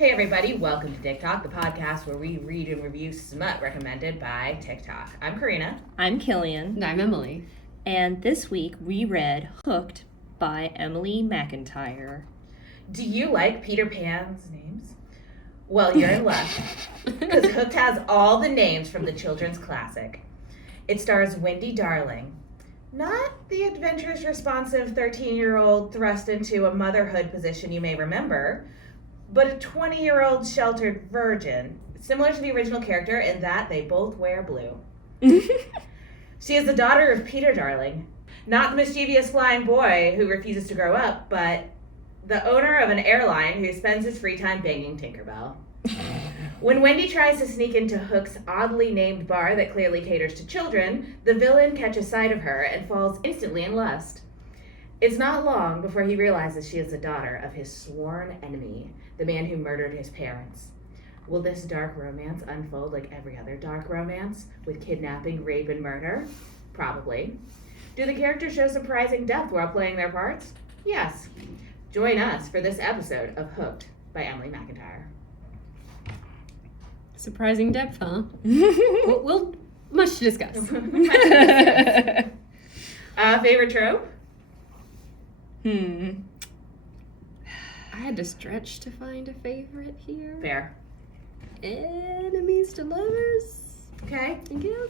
Hey everybody, welcome to Diktok, the podcast where we read and review smut recommended by TikTok. I'm Karina. I'm Killian. And I'm Emily. And this week we read Hooked by Emily McIntire. Do you like Peter Pan's names? Well, you're in luck, because Hooked has all the names from the children's classic. It stars Wendy Darling, not the adventurous, responsive 13-year-old thrust into a motherhood position you may remember, but a 20-year-old sheltered virgin, similar to the original character in that they both wear blue. She is the daughter of Peter Darling, not the mischievous flying boy who refuses to grow up, but the owner of an airline who spends his free time banging Tinkerbell. When Wendy tries to sneak into Hook's oddly named bar that clearly caters to children, the villain catches sight of her and falls instantly in lust. It's not long before he realizes she is the daughter of his sworn enemy, the man who murdered his parents. Will this dark romance unfold like every other dark romance, with kidnapping, rape, and murder? Probably. Do the characters show surprising depth while playing their parts? Yes. Join us for this episode of Hooked by Emily McIntire. Surprising depth, huh? we'll much to discuss. Favorite trope? I had to stretch to find a favorite here. Fair. Enemies to lovers, Okay. I guess.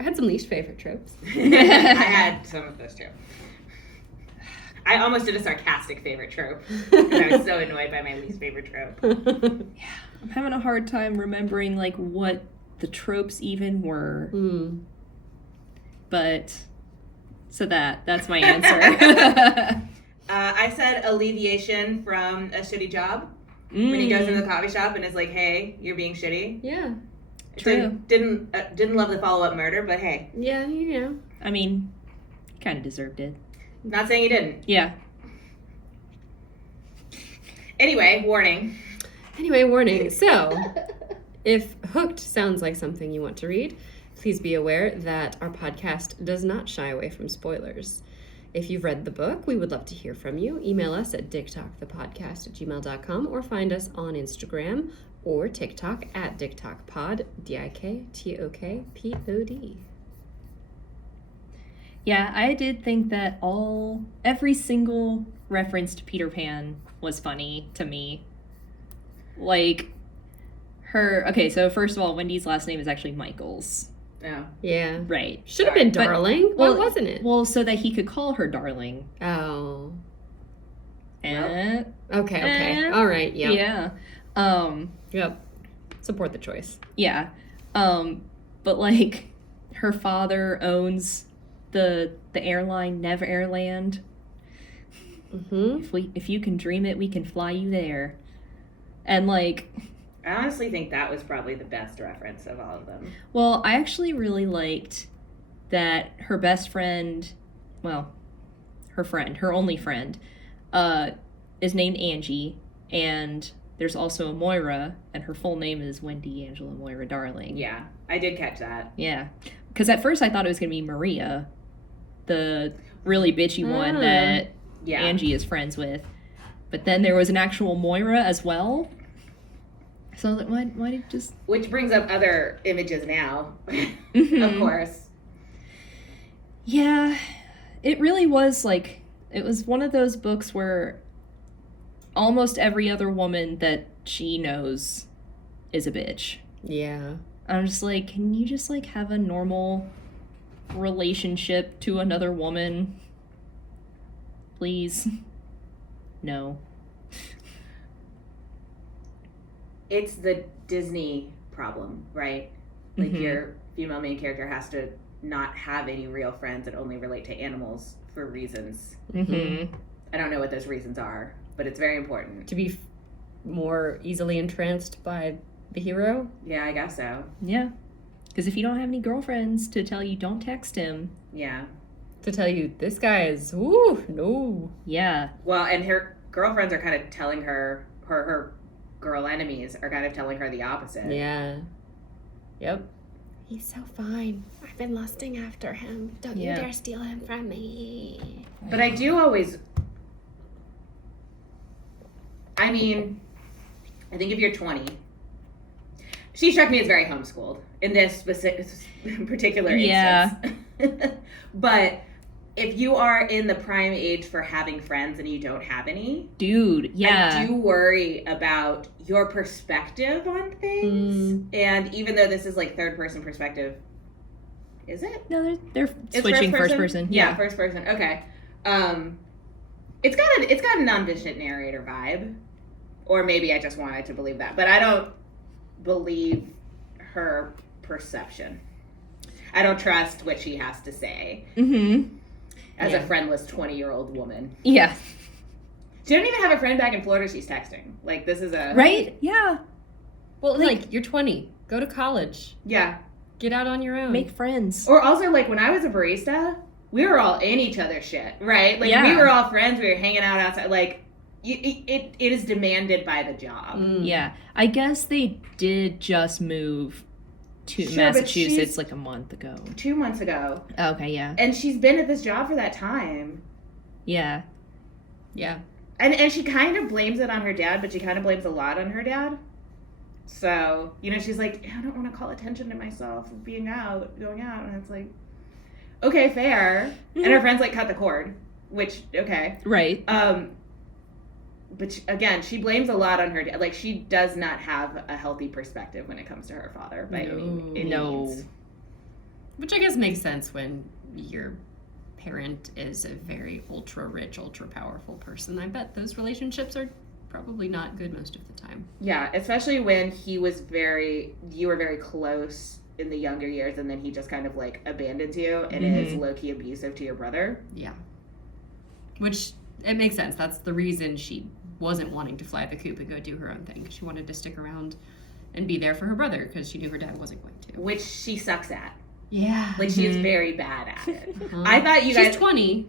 I had some least favorite tropes. I had some of those too. I almost did a sarcastic favorite trope because I was so annoyed by my least favorite trope. I'm having a hard time remembering like what the tropes even were. But so that's my answer. I said alleviation from a shitty job. When he goes into the coffee shop and is like, "Hey, you're being shitty." Yeah. True. Didn't love the follow-up murder, but hey. Yeah, you know. I mean, kind of deserved it. Not saying he didn't. Yeah. Anyway, warning. So, if Hooked sounds like something you want to read, please be aware that our podcast does not shy away from spoilers. If you've read the book, we would love to hear from you. Email us at diktokthepodcast@gmail.com or find us on Instagram or TikTok at diktokpod, DIKTOKPOD. Yeah, I did think that every single reference to Peter Pan was funny to me. Like so first of all, Wendy's last name is actually Michaels. Oh. Yeah. Right. Should have been Darling. Why well, wasn't it? Well, so that he could call her Darling. Oh. Okay. All right. Yep. Yeah. Yep. Support the choice. Yeah. But like her father owns the airline Never Airland. If you can dream it, we can fly you there. And like I honestly think that was probably the best reference of all of them. Well, I actually really liked that her best friend, well, her only friend, is named Angie, and there's also a Moira, and her full name is Wendy Angela Moira Darling. Yeah, I did catch that. Yeah, because at first I thought it was going to be Maria, the really bitchy one that Angie is friends with, but then there was an actual Moira as well. So why did you just... Which brings up other images now, of course. Yeah, it really was like, it was one of those books where almost every other woman that she knows is a bitch. Yeah. I'm just like, can you just like have a normal relationship to another woman? Please? No. It's the Disney problem, right? Like your female main character has to not have any real friends and only relate to animals for reasons. I don't know what those reasons are, but it's very important. To be more easily entranced by the hero? Yeah, I guess so. Yeah. Because if you don't have any girlfriends to tell you don't text him. Yeah. To tell you, this guy is, ooh, no. Yeah. Well, and her girlfriends are kind of telling her girl enemies are kind of telling her the opposite. Yeah. Yep. He's so fine. I've been lusting after him. Don't you dare steal him from me. But I do always... I mean, I think if you're 20, she struck me as very homeschooled in this specific, particular instance. But if you are in the prime age for having friends and you don't have any, dude, yeah, I do worry about your perspective on things. And even though this is like third person perspective, is it? No, they're switching first person. Yeah, first person. Okay. It's got a non-omniscient narrator vibe, or maybe I just wanted to believe that, but I don't believe her perception. I don't trust what she has to say. As a friendless 20-year-old woman. Yeah. She doesn't even have a friend back in Florida she's texting. Like, this is a... Right? Yeah. Well, like, you're 20. Go to college. Yeah. Get out on your own. Make friends. Or also, like, when I was a barista, we were all in each other's shit, right? Like, Yeah. we were all friends. We were hanging out outside. Like, it is demanded by the job. Yeah. I guess they did just move to Massachusetts like a month ago. 2 months ago. Okay, yeah. And she's been at this job for that time. Yeah. Yeah. And she kind of blames it on her dad, but she kind of blames a lot on her dad. So, you know, she's like, I don't want to call attention to myself of going out. And it's like, okay, fair. And her friends, like, cut the cord, which, okay. Right. But again, she blames a lot on her dad. Like, she does not have a healthy perspective when it comes to her father by any means. Which I guess makes sense when your parent is a very ultra rich, ultra powerful person. I bet those relationships are probably not good most of the time. Yeah, especially when you were very close in the younger years, and then he just kind of like abandons you and is low-key abusive to your brother. Yeah. Which, it makes sense. That's the reason she wasn't wanting to fly the coop and go do her own thing. She wanted to stick around and be there for her brother because she knew her dad wasn't going to. Which she sucks at. Yeah. Like, she is very bad at it. I thought you guys... She's 20.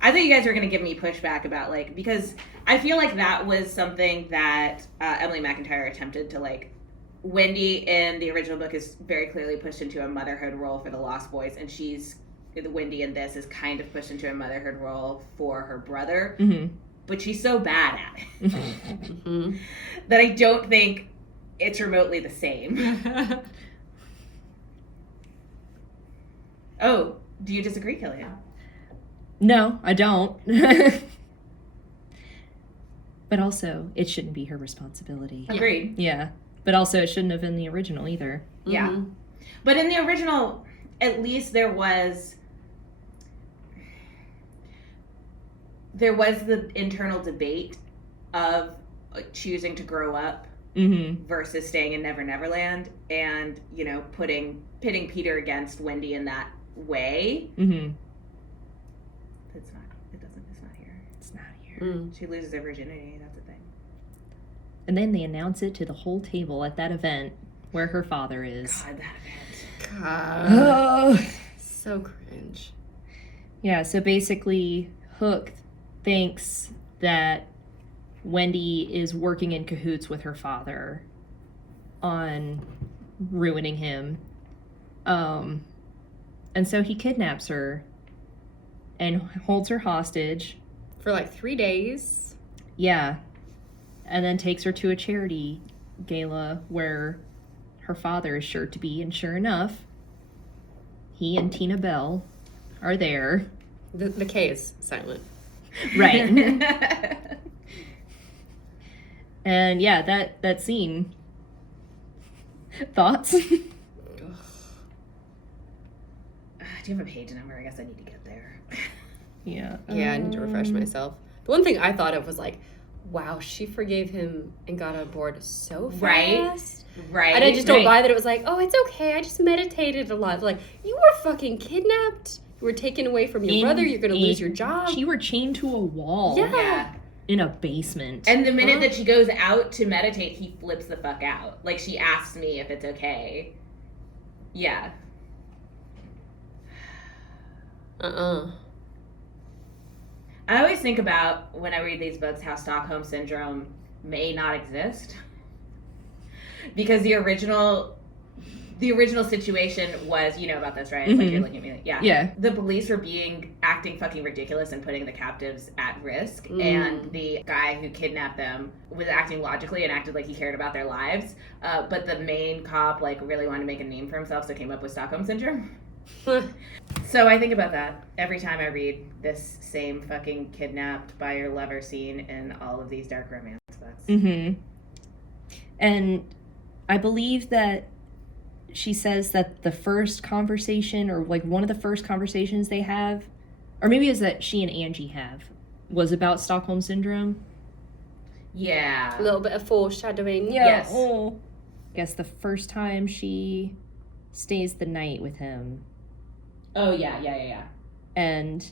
I thought you guys were going to give me pushback about, like, because I feel like that was something that Emily McIntire attempted to, like, Wendy in the original book is very clearly pushed into a motherhood role for the Lost Boys, and Wendy in this is kind of pushed into a motherhood role for her brother, but she's so bad at it that I don't think it's remotely the same. Oh, do you disagree, Killian? No, I don't. But also, it shouldn't be her responsibility. Agreed. Yeah. But also, it shouldn't have been the original either. Yeah. But in the original, at least there was the internal debate of choosing to grow up versus staying in Never Neverland, and, you know, pitting Peter against Wendy in that way. It's not here. It's not here. She loses her virginity, that's the thing. And then they announce it to the whole table at that event where her father is. God, that event. God. So cringe. Yeah, so basically, Hook thinks that Wendy is working in cahoots with her father on ruining him. And so he kidnaps her and holds her hostage. For like 3 days. Yeah. And then takes her to a charity gala where her father is sure to be. And sure enough, he and Tina Bell are there. The K is silent. Right. And yeah, that scene. Thoughts? Do you have a page number? I guess I need to get there. Yeah. Yeah, I need to refresh myself. The one thing I thought of was like, wow, she forgave him and got on board so fast. Right. And I just don't buy that it was like, oh, it's okay. I just meditated a lot. Like, you were fucking kidnapped. You were taken away from your brother. You're going to lose your job. You were chained to a wall. Yeah. In a basement. And the minute that she goes out to meditate, he flips the fuck out. Like, she asks me if it's okay. Yeah. I always think about, when I read these books, how Stockholm Syndrome may not exist. Because the original the original situation was, you know about this, right? Like, you're looking at me like, yeah. Yeah. The police were acting fucking ridiculous and putting the captives at risk. And the guy who kidnapped them was acting logically and acted like he cared about their lives. But the main cop, like, really wanted to make a name for himself, so came up with Stockholm Syndrome. So I think about that every time I read this same fucking kidnapped by your lover scene in all of these dark romance books. And I believe that she says that the first conversation, or like one of the first conversations they have, or maybe it's that she and Angie have, was about Stockholm Syndrome. Yeah. A little bit of foreshadowing. Yeah. Yes. Oh. Guess the first time she stays the night with him. Oh, yeah. And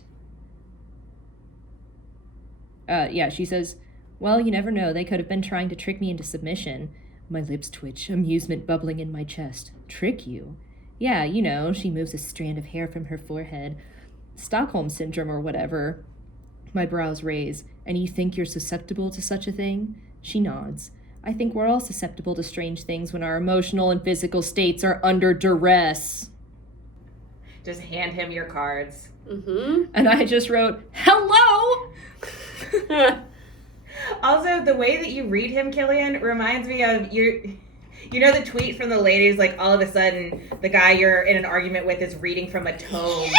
she says, well, you never know. They could have been trying to trick me into submission. My lips twitch, amusement bubbling in my chest. Trick you? Yeah, you know, she moves a strand of hair from her forehead. Stockholm Syndrome or whatever. My brows raise. And you think you're susceptible to such a thing? She nods. I think we're all susceptible to strange things when our emotional and physical states are under duress. Just hand him your cards. And I just wrote, hello! Also, the way that you read him, Killian, reminds me of you know the tweet from the ladies, like, all of a sudden the guy you're in an argument with is reading from a tome.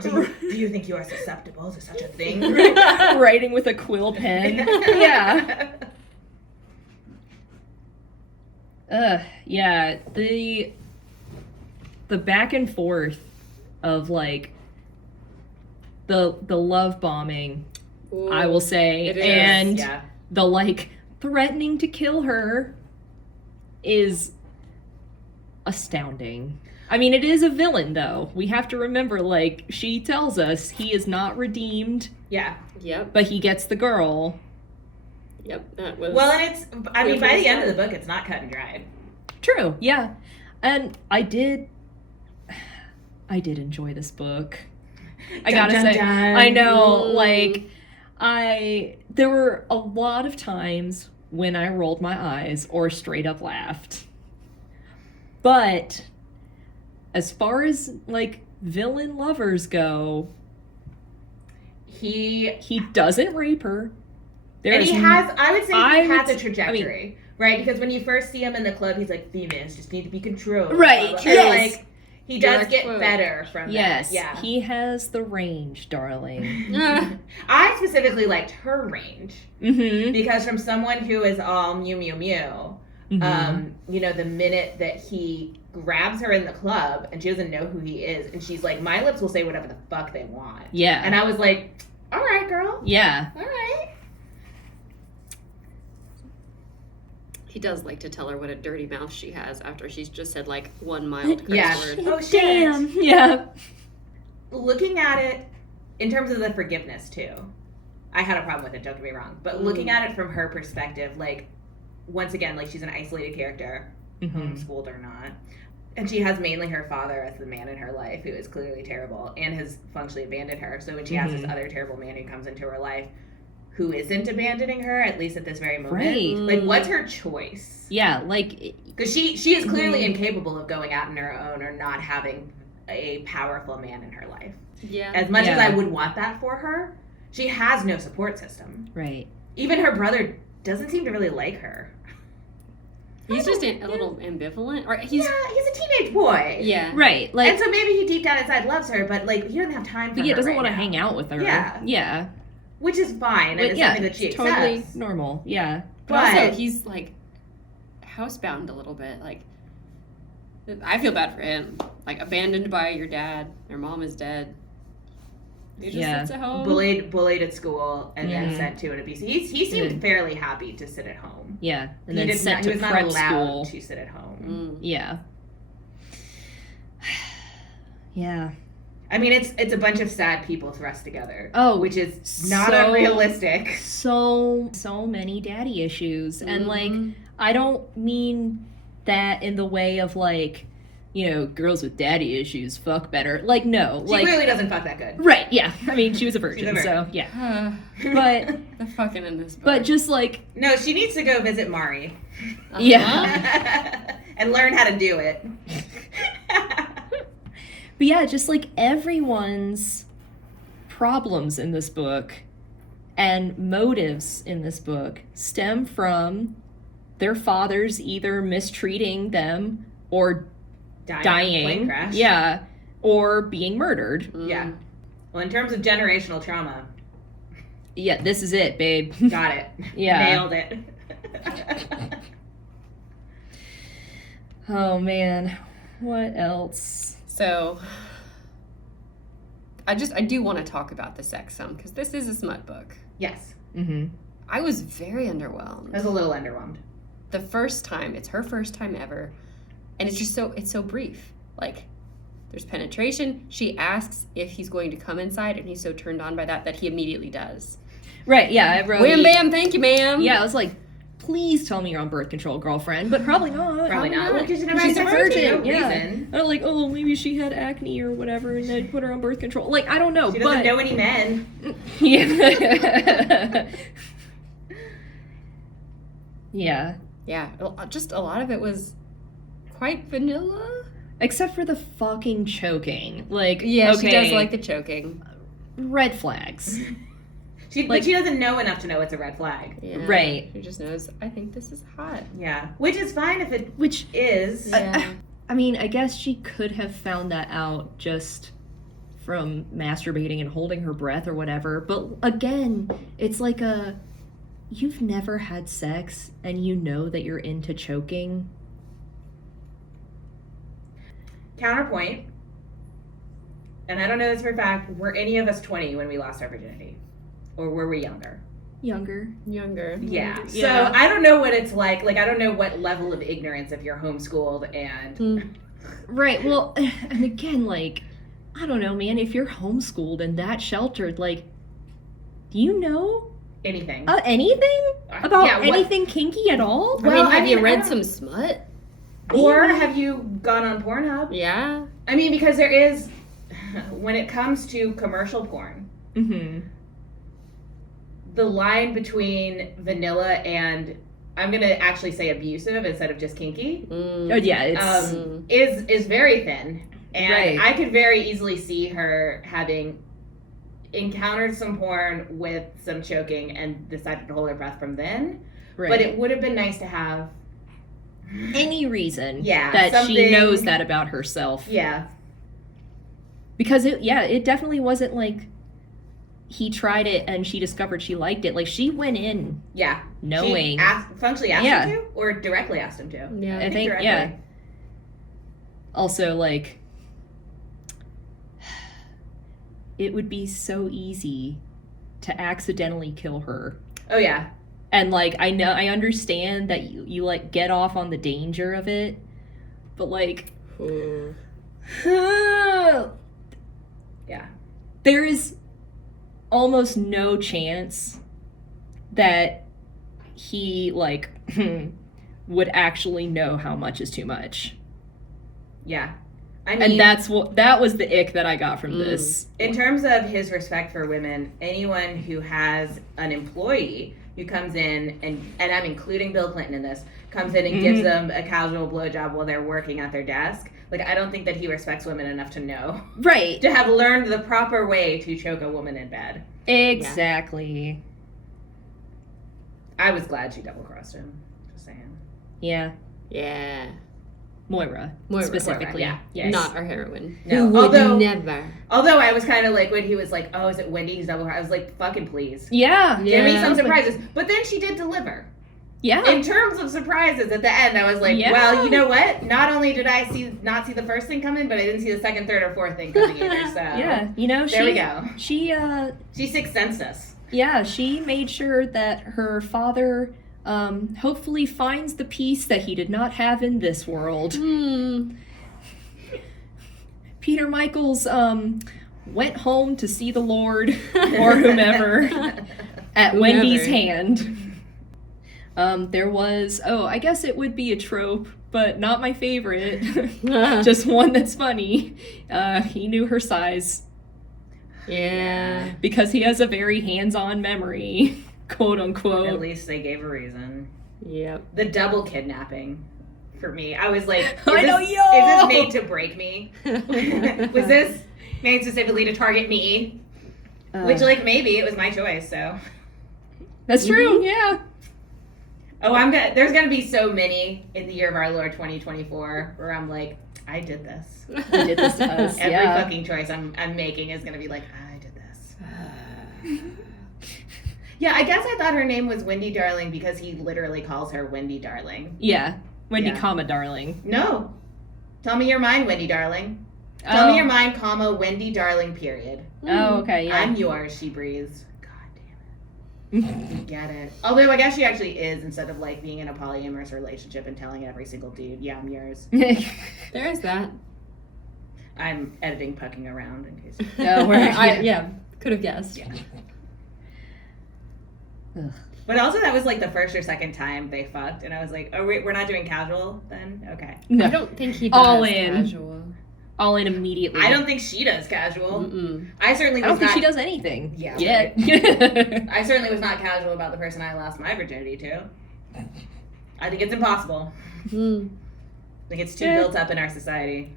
Do you think you are susceptible to such a thing? Writing with a quill pen. Yeah. Yeah, the back and forth of, like, the love bombing, Ooh, I will say, it is. and Yeah. the, like, threatening to kill her is astounding. I mean, it is a villain, though. We have to remember, like, she tells us he is not redeemed, Yeah. Yep. but he gets the girl. Yep. That was. Well, and it's, I mean, by the end of the book, it's not cut and dried. True, yeah. And I did enjoy this book. I gotta Dun, say, dun. I know, like, there were a lot of times when I rolled my eyes or straight up laughed. But as far as, like, villain lovers go, he doesn't rape her. And he has, I would say he has a I trajectory, mean, right? Because when you first see him in the club, he's like, females just need to be controlled. Right, And, yes. like, he does Direct get quote. better from yes, that. Yeah. he has the range, darling. I specifically liked her range. Mm-hmm. Because from someone who is all mew, mew, mew, you know, the minute that he grabs her in the club and she doesn't know who he is, and she's like, my lips will say whatever the fuck they want. Yeah. And I was like, all right, girl. Yeah. All right. He does like to tell her what a dirty mouth she has after she's just said, like, one mild curse Yeah. word. Oh, shit. Damn. Yeah. Looking at it in terms of the forgiveness, too, I had a problem with it, don't get me wrong. But looking at it from her perspective, like, once again, like, she's an isolated character, homeschooled or not. And she has mainly her father as the man in her life who is clearly terrible and has functionally abandoned her. So when she has this other terrible man who comes into her life who isn't abandoning her, at least at this very moment, Right. like, what's her choice? Yeah, like... Because she is clearly incapable of going out on her own or not having a powerful man in her life. Yeah. As much as Yeah. I would want that for her, she has no support system. Right. Even her brother doesn't seem to really like her. He's just a little ambivalent. Or he's. Yeah, he's a teenage boy. Yeah. Right, like... And so maybe he deep down inside loves her, but, like, he doesn't have time for But yeah, her doesn't right want to now. hang out with her. Yeah. Yeah. Which is fine, and But it's yeah, something that she it's accepts. totally normal. Yeah. But also, But- he's, like, housebound a little bit. Like, I feel bad for him. Like, abandoned by your dad. Your mom is dead. He just Yeah. sits at home. Bullied at school, and then Mhm. sent to an abuse. He seemed fairly happy to sit at home. Yeah. And He then did sent not, to he was not prep allowed school. to sit at home. Yeah. Yeah. I mean, it's a bunch of sad people thrust together. Oh, which is not so- unrealistic. So many daddy issues. And, like, I don't mean that in the way of, like, you know, girls with daddy issues fuck better. Like, no. She like, clearly doesn't fuck that good. right, yeah. I mean, she was a virgin, She's a virgin. so, yeah. But, The fucking in this book. but just, like, No, she needs to go visit Mari. yeah. and learn how to do it. But yeah, just like everyone's problems in this book and motives in this book stem from their fathers either mistreating them or dying. Plane crash. Yeah. Or being murdered. Yeah. Well, in terms of generational trauma, Yeah, this is it, babe. got it. Yeah. Nailed it. Oh man. What else? So, I do want to talk about the sex some, because this is a smut book. Yes. Mm-hmm. I was very I underwhelmed. was a little underwhelmed. The first time, it's her first time ever, and it's so brief. Like, there's penetration. She asks if he's going to come inside, and he's so turned on by that he immediately does. Right, yeah, I wrote... Wham bam, thank you, ma'am. Yeah, I was like, please tell me you're on birth control, girlfriend, but probably not. Probably not. Well, because She's a virgin, no yeah. reason. I'm like, oh, maybe she had acne or whatever, and they put her on birth control. Like, I don't know, She doesn't know any men. Yeah. Yeah. Yeah, just a lot of it was quite vanilla. Except for the fucking choking. Like, Yeah, okay, she does like the choking. red flags. But she doesn't know enough to know it's a red flag. Yeah. Right. She just knows, I think this is hot. Yeah. Which is fine if it Which, is. Yeah. I mean, I guess she could have found that out just from masturbating and holding her breath or whatever. But again, it's like you've never had sex and you know that you're into choking. Counterpoint, and I don't know this for a fact, were any of us 20 when we lost our virginity? Or were we younger? Younger. Younger. Yeah. Yeah. So I don't know what it's like. Like, I don't know what level of ignorance if you're homeschooled and... Right, well, and again, like, I don't know, man, if you're homeschooled and that sheltered, like, do you know anything. anything about Yeah, what- anything kinky at all? I Well, mean, have you I read don't- some smut? Or have you gone on Pornhub? Yeah. I mean, because there is... When it comes to commercial porn, Mm-hmm. the line between vanilla and... I'm going to actually say abusive instead of just kinky. Mm. Oh, yeah, it's... Is very thin. And Right. I could very easily see her having encountered some porn with some choking and decided to hold her breath from then. right. But it would have been nice to have... any reason Yeah, that she something- knows that about herself. Yeah. Because, it definitely wasn't like he tried it and she discovered she liked it. Like, she went in Yeah. knowing. She functionally asked Yeah. him to? Or directly asked him to? Yeah. I think, directly. yeah. Also, like, it would be so easy to accidentally kill her. Oh, yeah. And, like, I understand that you like, get off on the danger of it, but, like, Ooh. Yeah. there is almost no chance that he, like, would actually know how much is too much. Yeah. I mean, And that was the ick that I got from this. in terms of his respect for women, anyone who has an employee who comes in, and I'm including Bill Clinton in this, comes in and gives them a casual blowjob while they're working at their desk, like, I don't think that he respects women enough to know. Right. To have learned the proper way to choke a woman in bed. Exactly. I was glad she double-crossed him. Just saying. Yeah. Yeah. Moira. Moira. Specifically. Moira, yeah. Not our heroine. No, Who would although- never. Although I was kind of like, when he was like, oh, is it Wendy who's double-crossed? I was like, fucking please. Yeah. Give me Yeah. some surprises. But then she did deliver. Yeah. In terms of surprises at the end, I was like, Yeah. well, you know what? Not only did I not see the first thing coming, but I didn't see the second, third, or fourth thing coming either. So Yeah. You know, there we go. She She sixth sensed us. yeah, she made sure that her father hopefully finds the peace that he did not have in this world. Peter Michaels went home to see the Lord or whomever at Wendy's hand. There was, I guess it would be a trope, but not my favorite. Just one that's funny. He knew her size Yeah. because he has a very hands-on memory, quote At unquote. least they gave a reason. Yep. The double kidnapping. for me. I was like, is this made to break me? Was this made specifically to target me? Which, like, maybe it was my choice, so. That's true, yeah. Oh, there's gonna be so many in the year of our Lord 2024 where I'm like, I did this. You did this to us, Every yeah. fucking choice I'm making is gonna be like, I did this. Yeah, I guess I thought her name was Wendy Darling because he literally calls her Wendy Darling. Yeah, Wendy, Yeah. comma, darling. No. Tell me your mind, Wendy Darling. Tell me your mind, comma, Wendy Darling, period. Oh, okay, yeah. I'm yours, she breathes. God damn it. You get it. Although I guess she actually is, instead of like being in a polyamorous relationship and telling every single dude, yeah, I'm yours. There is that. I'm editing pucking around in case. No, Could have guessed. Yeah. Ugh. But also that was like the first or second time they fucked, and I was like, oh, we're not doing casual then? Okay. No. I don't think he does All in. casual. All in immediately. I don't think she does casual. Mm-mm. I certainly I was don't think not. she does anything. Yeah, Yet. I certainly was not casual about the person I lost my virginity to. I think it's impossible. Mm. I think it's too built up in our society.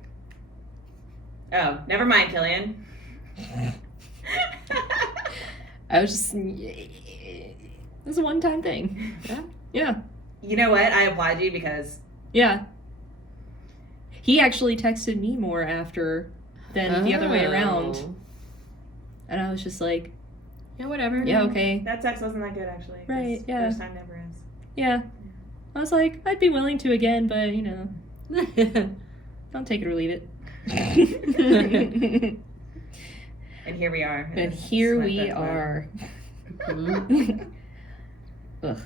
Oh, never mind, Killian. I was just. It's a one-time thing. Yeah. Yeah. You know what? I applaud you because Yeah. He actually texted me more after than the other way around. Oh. And I was just like, Yeah, whatever. yeah, okay. that sex wasn't that good, actually. 'cause Right, yeah. First time never is. Yeah. I was like, I'd be willing to again, but, you know, don't take it or leave it. And here we are. And here we are. Ugh.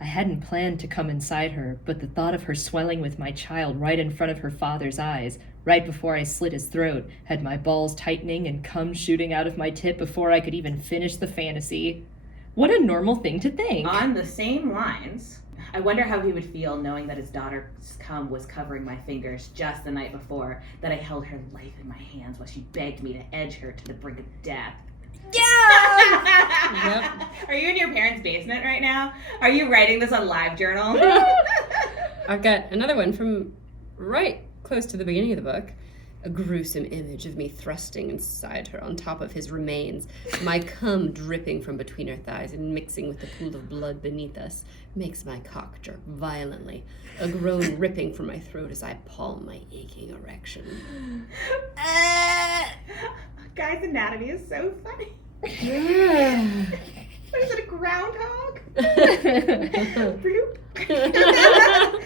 I hadn't planned to come inside her, but the thought of her swelling with my child right in front of her father's eyes, right before I slit his throat, had my balls tightening and cum shooting out of my tip before I could even finish the fantasy. What a normal thing to think. On the same lines, I wonder how he would feel knowing that his daughter's cum was covering my fingers just the night before, that I held her life in my hands while she begged me to edge her to the brink of death. Yeah! Yep. Are you in your parents' basement right now? Are you writing this on LiveJournal? I've got another one from right close to the beginning of the book. A gruesome image of me thrusting inside her on top of his remains, my cum dripping from between her thighs and mixing with the pool of blood beneath us, makes my cock jerk violently, a groan ripping from my throat as I palm my aching erection. Guys, anatomy is so funny. What is it, a groundhog? Bloop.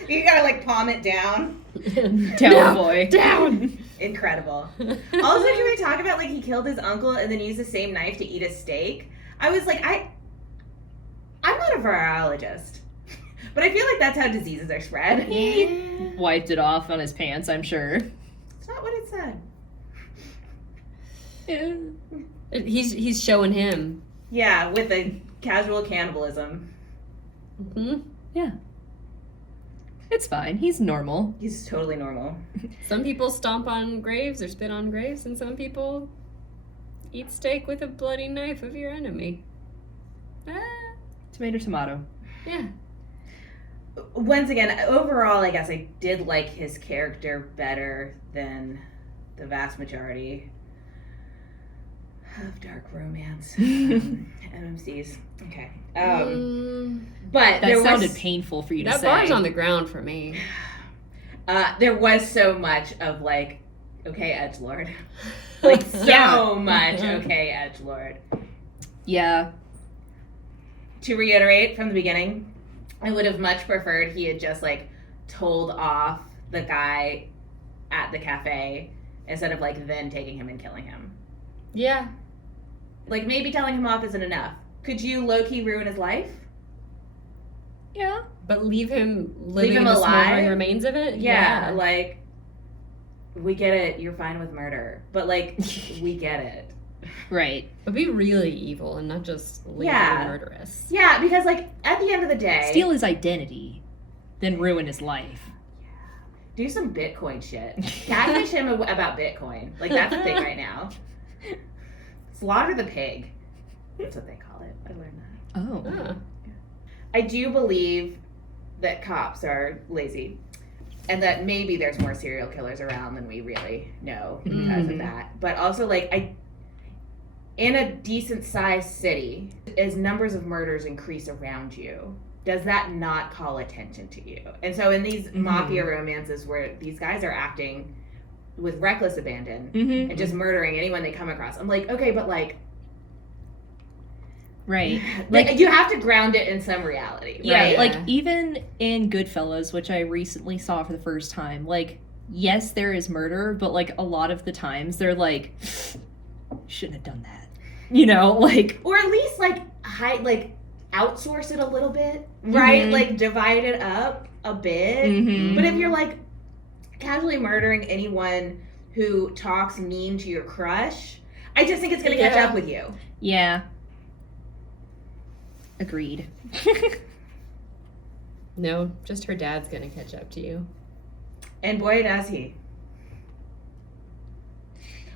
You gotta like palm it down. Down, boy. Down! Incredible. Also, can we talk about like he killed his uncle and then used the same knife to eat a steak? I was like, I'm not a virologist, but I feel like that's how diseases are spread. He wiped it off on his pants, I'm sure. It's not what it said. Yeah. He's showing him. Yeah, with the casual cannibalism. Mm-hmm. Yeah. It's fine. He's normal. He's totally normal. Some people stomp on graves or spit on graves, and some people eat steak with a bloody knife of your enemy. Tomato, tomato. Yeah. Once again, overall, I guess I did like his character better than the vast majority of dark romance MMCs. Okay. But That there sounded was, painful for you to That say. bar's on the ground for me. there was so much of like, okay, edgelord. Like so much, okay, edgelord. Yeah. To reiterate from the beginning, I would have much preferred he had just like told off the guy at the cafe instead of like then taking him and killing him. Yeah. Like maybe telling him off isn't enough. Could you low-key ruin his life? Yeah. But leave him living Leave him in the alive? smoldering remains of it? Yeah, like we get it, you're fine with murder. But like we get it. Right. But be really evil and not just legally murderous. Yeah, because like at the end of the day, Steal his identity, then ruin his life. do some Bitcoin shit. Catfish him about Bitcoin. Like that's a thing right now. Slaughter the pig. That's what they call it. I learned that. Oh. Ah. I do believe that cops are lazy. and that maybe there's more serial killers around than we really know because of that. But also, like, in a decent sized city, as numbers of murders increase around you, does that not call attention to you? And so in these mafia romances where these guys are acting with reckless abandon and just murdering anyone they come across, I'm like, okay, but like, right, like you have to ground it in some reality, right? Yeah, like even in Goodfellas, which I recently saw for the first time, like, yes, there is murder, but like a lot of the times they're like, shouldn't have done that, you know, like, or at least like outsource it a little bit, right? Like divide it up a bit. But if you're like casually murdering anyone who talks mean to your crush, I just think it's gonna catch up with you. Yeah. Agreed. No, just her dad's gonna catch up to you. And boy, does he.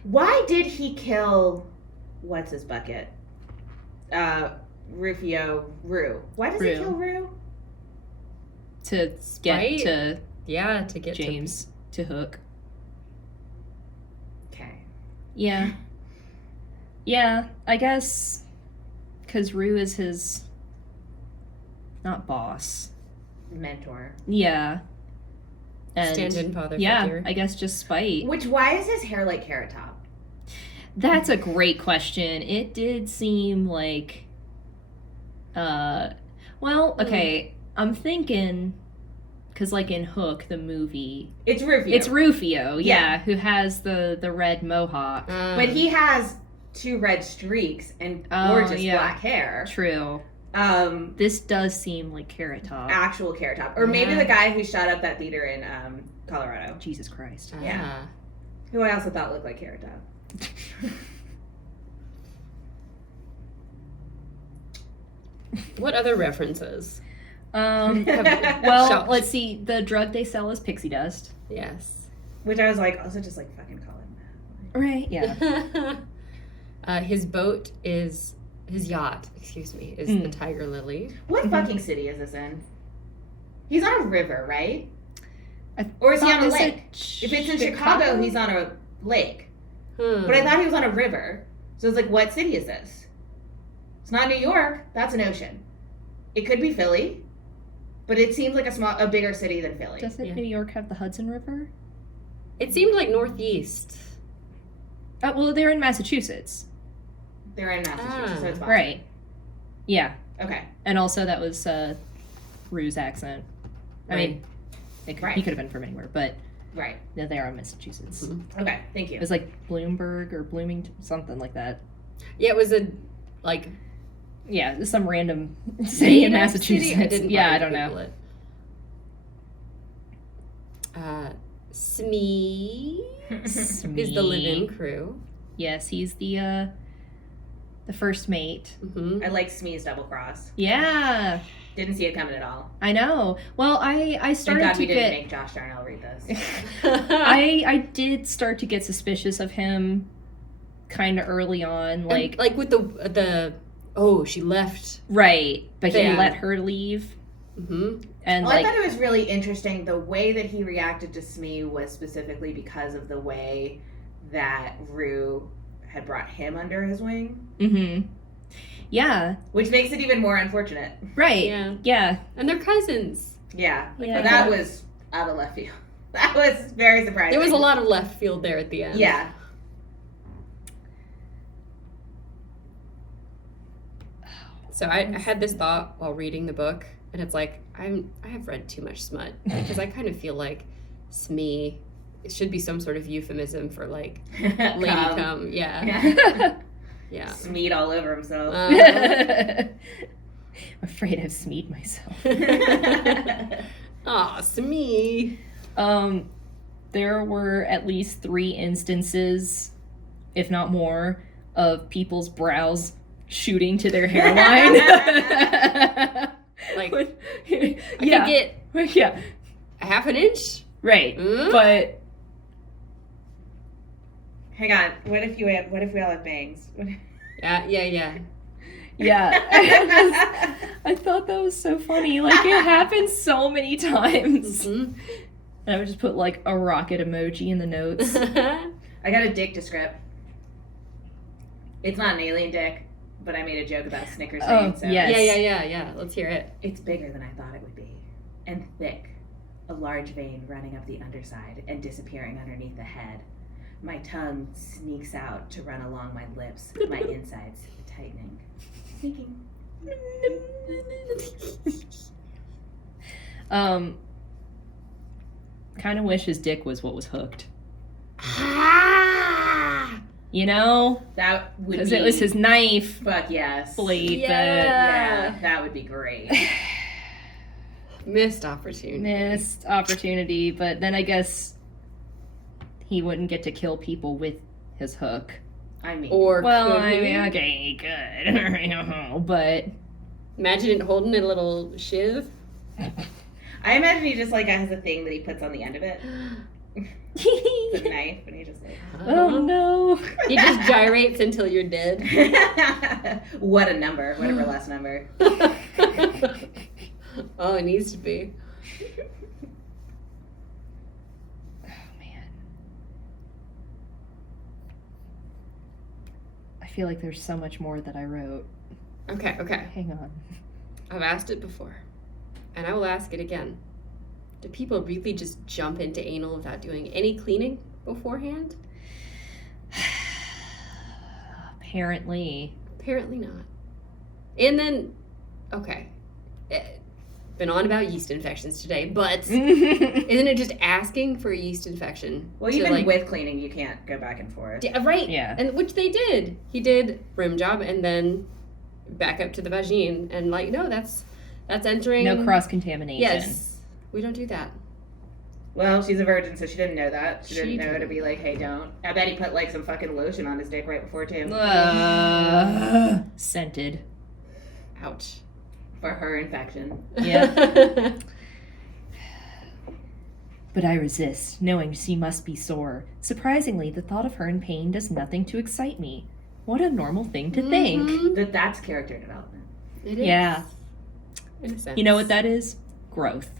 Why did he kill, what's his bucket? Rue. Why does he kill Rue? To get to to get James to Hook. Okay. Yeah. Yeah, I guess because Rue is his, not boss. Mentor. Yeah. And stand-in father yeah, figure. I guess just spite. Why is his hair like Carrot Top? That's a great question. It did seem like, well, okay, I'm thinking, because like in Hook, the movie, It's Rufio. it's Rufio, yeah, who has the red mohawk. But he has 2 red streaks and gorgeous black hair. True. This does seem like Carrot Top. Actual Carrot Top. Or maybe the guy who shot up that theater in Colorado. Jesus Christ. Yeah. Who I also thought looked like Carrot Top. What other references? Well, Shocked. let's see. The drug they sell is pixie dust. Yes. Which I was like, also just like fucking call him that. Right, yeah. His yacht, is the Tiger Lily. What fucking city is this in? He's on a river, right? I Or is he on a thought lake? If it's in Chicago, he's on a lake. But I thought he was on a river. So it's like, what city is this? It's not New York. That's an ocean. It could be Philly, but it seems like a bigger city than Philly. Doesn't New York have the Hudson River? It seemed like northeast. Well, they're in Massachusetts. They're in Massachusetts, so it's Boston. Right. Yeah. Okay. And also that was Rue's accent. I mean, he could have been from anywhere, but Right. yeah, they are in Massachusetts. Mm-hmm. Okay, thank you. It was like Bloomberg or Bloomington, something like that. Yeah, it was Yeah, some random city in made-up Massachusetts. city? I didn't I bother don't to know. Google it. Smee is the live-in crew. Yes, he's the first mate. Mm-hmm. I like Smee's double cross. Yeah, Didn't see it coming at all. I know. Well, I Thank started God to we didn't get. make Josh Darnell read this. I did start to get suspicious of him, kind of early on, like with the she left. right, but he Yeah. let her leave, Mm-hmm. and Well, like I thought it was really interesting. The way that he reacted to Smee was specifically because of the way that Rue had brought him under his wing. mm-hmm. Yeah, Which makes it even more unfortunate. right. Yeah. Yeah. And they're cousins. Yeah. Yeah. That was out of left field. That was very surprising. There was a lot of left field there at the end. Yeah. So I had this thought while reading the book, and it's like I have read too much smut because I kind of feel like Smee it should be some sort of euphemism for like lady cum. Yeah. Yeah. Yeah. Smeed all over himself. I'm afraid I've smeed myself. Aw, Smee. There were at least 3 instances, if not more, of people's brows shooting to their hairline. Like, yeah. I could get Yeah. a half an inch. Right. Mm. But Hang on. What if we all have bangs? Yeah. yeah. I thought that was so funny. Like, it happens so many times. Mm-hmm. And I would just put like a rocket emoji in the notes. I got a dick to script. It's not an alien dick, but I made a joke about a Snickers name. So yes. Yeah. Let's hear it. It's bigger than I thought it would be, and thick. A large vein running up the underside and disappearing underneath the head. My tongue sneaks out to run along my lips, my insides tightening. Sneaking. Kind of wish his dick was what was hooked. You know? That would be... Because it was his knife Fuck yes. blade. Yeah, that would be great. Missed opportunity, but then I guess he wouldn't get to kill people with his hook. I mean... Or Well, could I he? mean, okay, he could. But... Imagine it holding a little shiv. I imagine he just, like, has a thing that he puts on the end of it. The knife, and he just, like... Oh, no. He just gyrates until you're dead. What a number. What a burlesque number. Oh, it needs to be. Oh, man. I feel like there's so much more that I wrote. Okay. Hang on. I've asked it before, and I will ask it again. Do people really just jump into anal without doing any cleaning beforehand? Apparently. Apparently not. And then, okay. Been on about yeast infections today, but isn't it just asking for a yeast infection? Well, even with cleaning, you can't go back and forth. Yeah, right. Yeah. And which they did. He did rim job and then back up to the vagine, and like, no, that's entering. No cross-contamination. Yes. We don't do that. Well, she's a virgin, so she didn't know that. She didn't know didn't. to be like, hey, don't. I bet he put, like, some fucking lotion on his dick right before, too. Scented. Ouch. For her infection. Yeah. But I resist, knowing she must be sore. Surprisingly, the thought of her in pain does nothing to excite me. What a normal thing to think. That's character development. It is. Yeah. In a sense. You know what that is? Growth.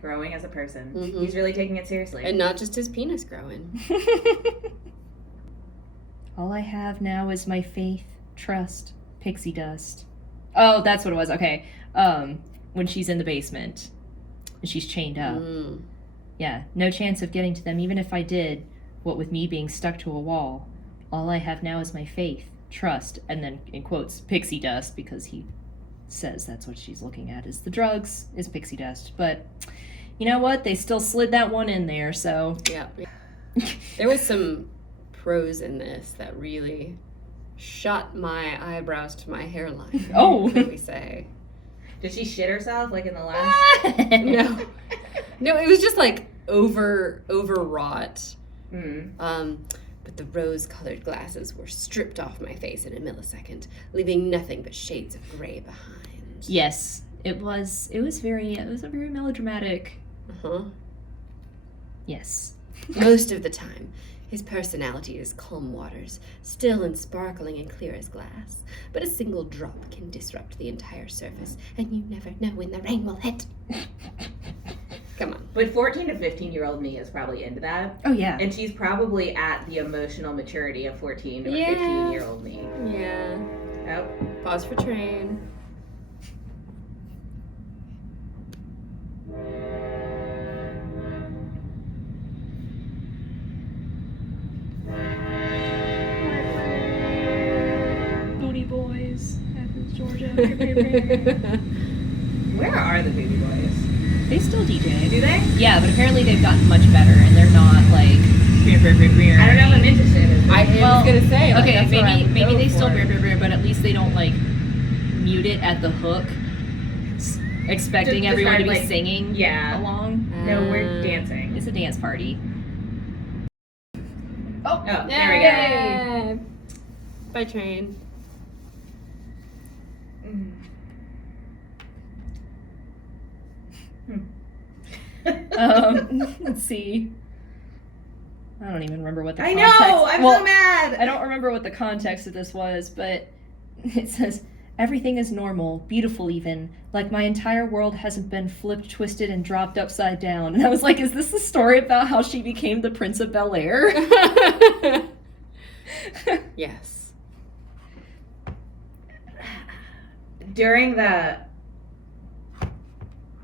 Growing as a person. Mhm. He's really taking it seriously. And not just his penis growing. All I have now is my faith, trust, pixie dust. Oh, that's what it was. Okay. When she's in the basement and she's chained up. Mm. Yeah, no chance of getting to them, even if I did, what with me being stuck to a wall. All I have now is my faith, trust, and then, in quotes, pixie dust, because he says that's what she's looking at, is the drugs, is pixie dust. But, you know what? They still slid that one in there, so... Yeah. There was some prose in this that really shot my eyebrows to my hairline. Oh. Can we say? Did she shit herself, like, in the last... No. No, it was just, like, overwrought. But the rose-colored glasses were stripped off my face in a millisecond, leaving nothing but shades of gray behind. Yes, it was a very melodramatic... Uh-huh. Yes. Most of the time, his personality is calm waters, still and sparkling and clear as glass. But a single drop can disrupt the entire surface, and you never know when the rain will hit. Come on. But 14 to 15-year-old me is probably into that. Oh, yeah. And she's probably at the emotional maturity of 14 or Yeah. 15-year-old me. Yeah. Oh. Pause for train. Booty Boys, Athens, Georgia. Where are the Booty Boys? They still DJ. Do they? Yeah, but apparently they've gotten much better, and they're not like... I don't know if I'm interested in this. I was gonna say, like, okay, that's what I would maybe go they still for. but at least they don't like mute it at the hook, expecting Just everyone to start, be like, singing yeah. along. No, we're dancing. It's a dance party. Oh, there we go. Yay! By train. Let's see. I don't even remember what the I context... know! I'm so mad! I don't remember what the context of this was, but it says, Everything is normal, beautiful even. Like my entire world hasn't been flipped, twisted, and dropped upside down. And I was like, is this the story about how she became the Prince of Bel-Air? Yes. During the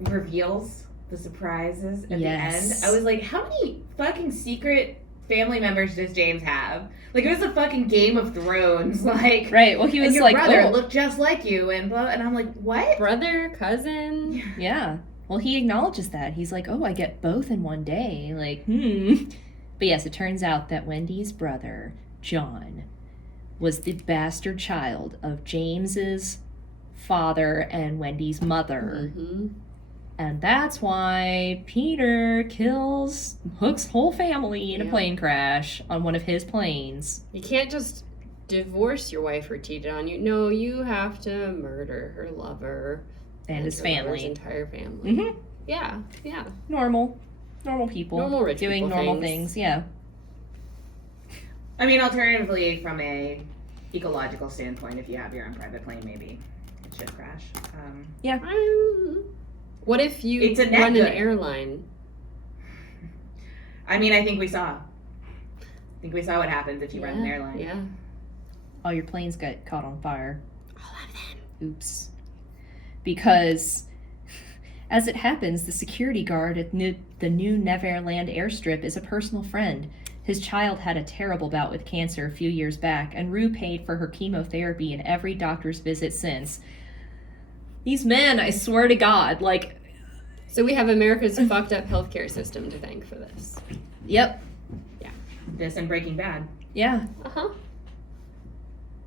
reveals, the surprises at the end, I was like, how many fucking secret family members does James have? Like, it was a fucking Game of Thrones. Like, right. Well, he was your like, brother looked just like you, and blah. And I'm like, what? Brother, cousin. Yeah. Well, he acknowledges that. He's like, oh, I get both in one day. Like, But yes, it turns out that Wendy's brother, John, was the bastard child of James's father and Wendy's mother. Mm-hmm. And that's why Peter kills Hook's whole family in a plane crash on one of his planes. You can't just divorce your wife or cheat on you. No, you have to murder her lover And his her family. lover's entire family. Mm-hmm. Yeah. Normal people. Normal rich doing people normal things. things. Yeah. I mean, alternatively, from a ecological standpoint, if you have your own private plane, maybe it should crash. What if you It's a net run good. an airline? I mean, I think we saw what happens if you run an airline. Yeah. All your planes get caught on fire. All of them. Oops. Because, as it happens, the security guard at the new Neverland airstrip is a personal friend. His child had a terrible bout with cancer a few years back, and Rue paid for her chemotherapy and every doctor's visit since. These men, I swear to God, like... So we have America's fucked up healthcare system to thank for this. Yep. This and Breaking Bad. Yeah. Uh-huh.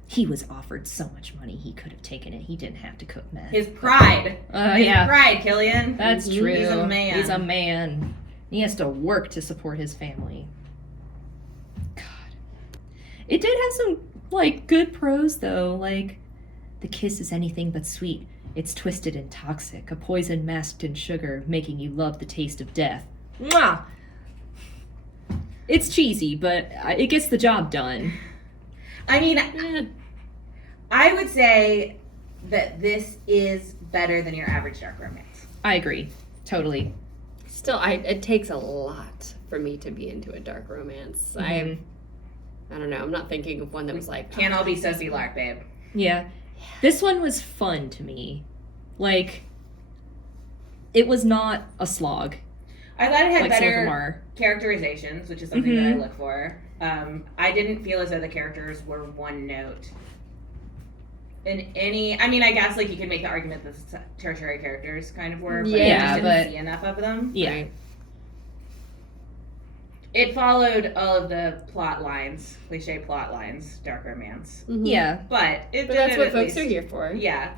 He was offered so much money, he could have taken it. He didn't have to cook meth. His pride. His Yeah. pride, Killian. That's true. He's a man. He's a man. He has to work to support his family. God. It did have some, like, good prose, though. Like, the kiss is anything but sweet. It's twisted and toxic, a poison masked in sugar, making you love the taste of death. Mwah! It's cheesy, but it gets the job done. I mean, I would say that this is better than your average dark romance. I agree. Totally. Still, it takes a lot for me to be into a dark romance. I don't know. I'm not thinking of one that was like... Can't all be Susie Lark, babe. Yeah. This one was fun to me. Like, it was not a slog. I thought it had Like some of them better are. characterizations, which is something that I look for. I didn't feel as though the characters were one note. In any, I mean, I guess like you could make the argument that the tertiary characters kind of were, but I Yeah, just didn't see enough of them. Yeah. Right. It followed all of the plot lines, cliche plot lines, dark romance. Mhm. Yeah. But it But did that's it what at folks least, are here for. Yeah.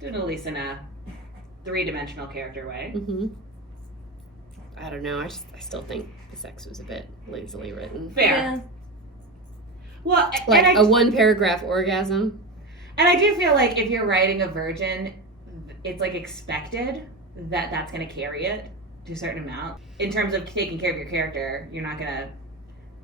Did it at least in a three-dimensional character way. Mm-hmm. I don't know. I still think the sex was a bit lazily written. Fair. Yeah. Well, Like and a one-paragraph orgasm. And I do feel like if you're writing a virgin, it's like expected that that's going to carry it to a certain amount. In terms of taking care of your character, you're not going to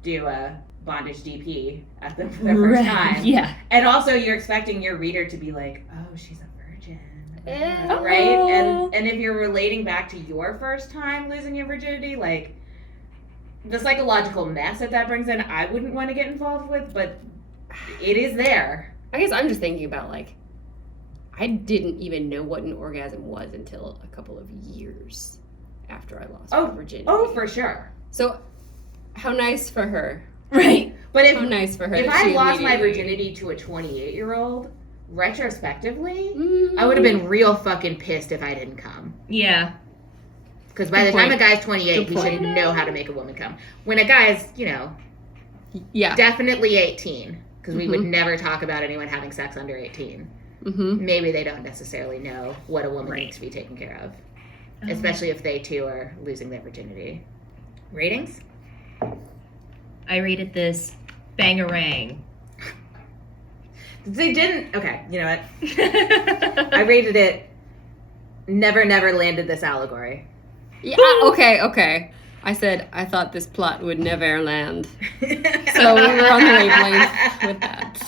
do a bondage DP at them for the first time. Yeah. And also you're expecting your reader to be like, oh, she's a virgin. Yeah. Right? Oh. And if you're relating back to your first time losing your virginity, like the psychological mess that brings in, I wouldn't want to get involved with, but it is there. I guess I'm just thinking about, like, I didn't even know what an orgasm was until a couple of years after I lost my virginity. Oh, for sure. So, how nice for her. Right. But How nice for her. if that I she lost my immediately- virginity to a 28-year-old, retrospectively, Mm. I would have been real fucking pissed if I didn't come. Yeah. Because by the Good time a point. guy's 28, Good he should point. know how to make a woman come. When a guy's, Yeah. definitely 18, because we would Mhm. never talk about anyone having sex under 18. Mm-hmm. Maybe they don't necessarily know what a woman needs to be taken care of. Especially if they, too, are losing their virginity. Ratings? I rated this bangarang. They didn't... Okay, you know what? I rated it... Never landed this allegory. Yeah. Okay. I said I thought this plot would never land. So we were on the wavelength with that.